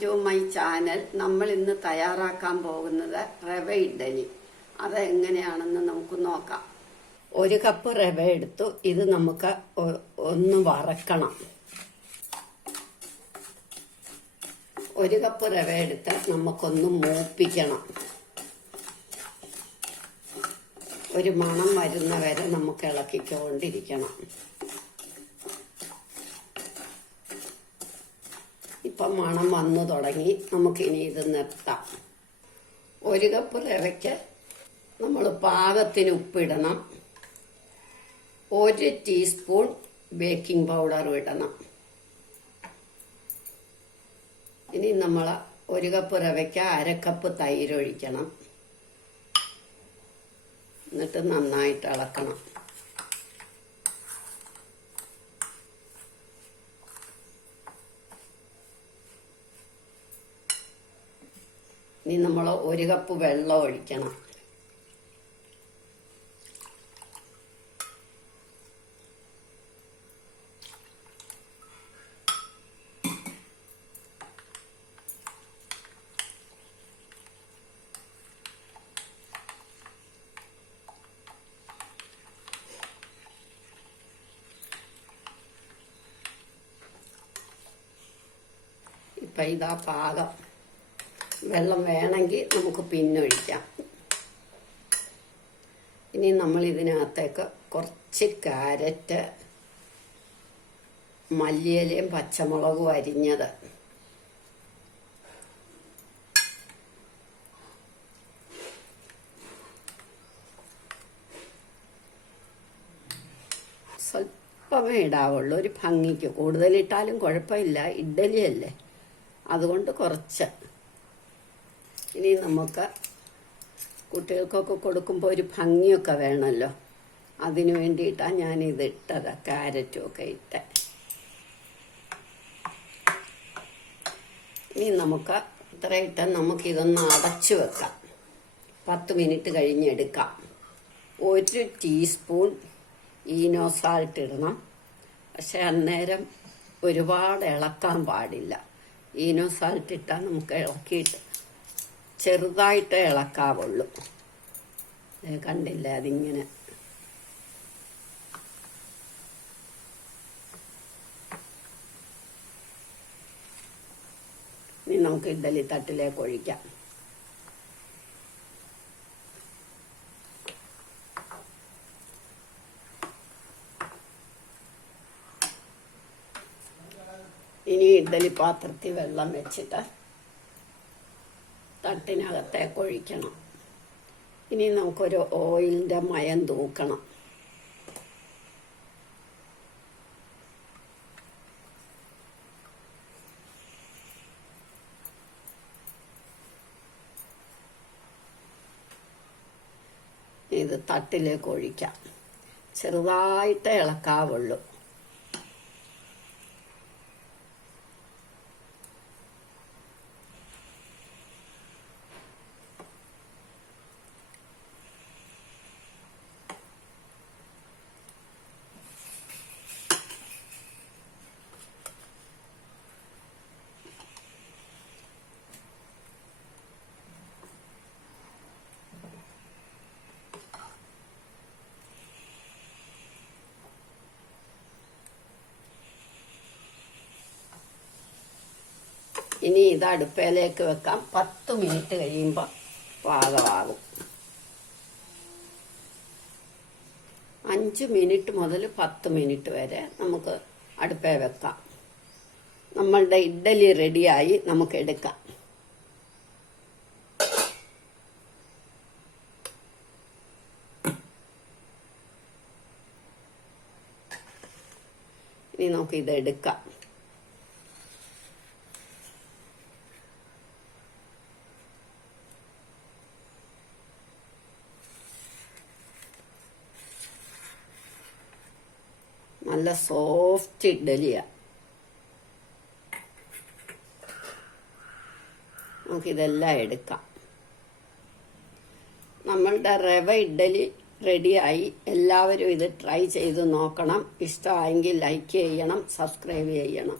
To my channel. നമ്മൾ ഇന്ന് തയ്യാറാക്കാൻ പോകുന്നത് റവ ഇഡ്ഡലി. അത് എങ്ങനെയാണെന്ന് നമുക്ക് നോക്കാം. 1 കപ്പ് റവ എടുത്തു. ഇത് നമുക്ക് ഒന്ന് വറക്കണം. 1 കപ്പ് റവ എടുത്ത് നമുക്കൊന്ന് മൂപ്പിക്കണം. ഒരു മണം വരുന്ന വരെ നമുക്ക് ഇളക്കിക്കൊണ്ടിരിക്കണം. ഇപ്പം മണം വന്നു തുടങ്ങി. നമുക്കിനി ഇത് നിർത്താം. 1 കപ്പ് റവയ്ക്ക് നമ്മൾ പാകത്തിന് ഉപ്പിടണം. 1 ടീസ്പൂൺ ബേക്കിംഗ് പൗഡർ ഇടണം. ഇനി നമ്മൾ 1 കപ്പ് റവയ്ക്ക് 1/2 കപ്പ് തൈര് ഒഴിക്കണം. എന്നിട്ട് നന്നായിട്ട് ഇളക്കണം. ഇനി നമ്മൾ 1 കപ്പ് വെള്ളം ഒഴിക്കണം. ഇപ്പം ഇതാ പാകം. വെള്ളം വേണമെങ്കിൽ നമുക്ക് പിന്നൊഴിക്കാം. ഇനി നമ്മൾ ഇതിനകത്തേക്ക് കുറച്ച് ക്യാരറ്റ്, മല്ലിയിലയും പച്ചമുളകും അരിഞ്ഞത്, സ്വല്പമേ ഇടാവുള്ളൂ, ഒരു ഭംഗിക്ക്. കൂടുതലിട്ടാലും കുഴപ്പമില്ല, ഇഡ്ഡലിയല്ലേ, അതുകൊണ്ട് കുറച്ച്. ഇനി നമുക്ക് കുട്ടികൾക്കൊക്കെ കൊടുക്കുമ്പോൾ ഒരു ഭംഗിയൊക്കെ വേണമല്ലോ, അതിന് വേണ്ടിയിട്ടാണ് ഞാനിത് ഇട്ടത്. ക്യാരറ്റും ഒക്കെ ഇട്ട്. ഇനി നമുക്ക് ഇത്ര ഇട്ട് നമുക്കിതൊന്ന് അടച്ചു വെക്കാം. 10 മിനിറ്റ് കഴിഞ്ഞെടുക്കാം. 1 ടീസ്പൂൺ ഈനോ സാൾട്ട് ഇടണം. പക്ഷെ അന്നേരം ഒരുപാട് ഇളക്കാൻ പാടില്ല. ഈനോ സാൾട്ട് ഇട്ടാൽ നമുക്ക് ഇളക്കിയിട്ട് ചെറുതായിട്ട് ഇളക്കാവുള്ളൂ. കണ്ടില്ല, അതിങ്ങനെ. ഇനി നമുക്ക് ഇഡ്ഡലി തട്ടിലേക്ക് ഒഴിക്കാം. ഇനി ഇഡ്ഡലി പാത്രത്തിൽ വെള്ളം വെച്ചിട്ട് തട്ടിനകത്തേക്ക് ഒഴിക്കണം. ഇനി നമുക്കൊരു ഓയിലിൻ്റെ മയം തൂക്കണം. ഇത് തട്ടിലേക്ക് ഒഴിക്കാം. ചെറുതായിട്ട് ഇളക്കാവുള്ളൂ. ഇനി ഇത് അടുപ്പയിലേക്ക് വെക്കാം. 10 മിനിറ്റ് കഴിയുമ്പോൾ പാകമാകും. 5 മിനിറ്റ് മുതൽ 10 മിനിറ്റ് വരെ നമുക്ക് അടുപ്പയിൽ വെക്കാം. നമ്മളുടെ ഇഡ്ഡലി റെഡിയായി. നമുക്ക് എടുക്കാം. ഇനി നമുക്കിത് എടുക്കാം. നല്ല സോഫ്റ്റ് ഇഡ്ഡലിയാണ്. നമുക്കിതെല്ലാം എടുക്കാം. നമ്മളുടെ റവ ഇഡ്ഡലി റെഡിയായി. എല്ലാവരും ഇത് ട്രൈ ചെയ്ത് നോക്കണം. ഇഷ്ടമായെങ്കിൽ ലൈക്ക് ചെയ്യണം, സബ്സ്ക്രൈബ് ചെയ്യണം.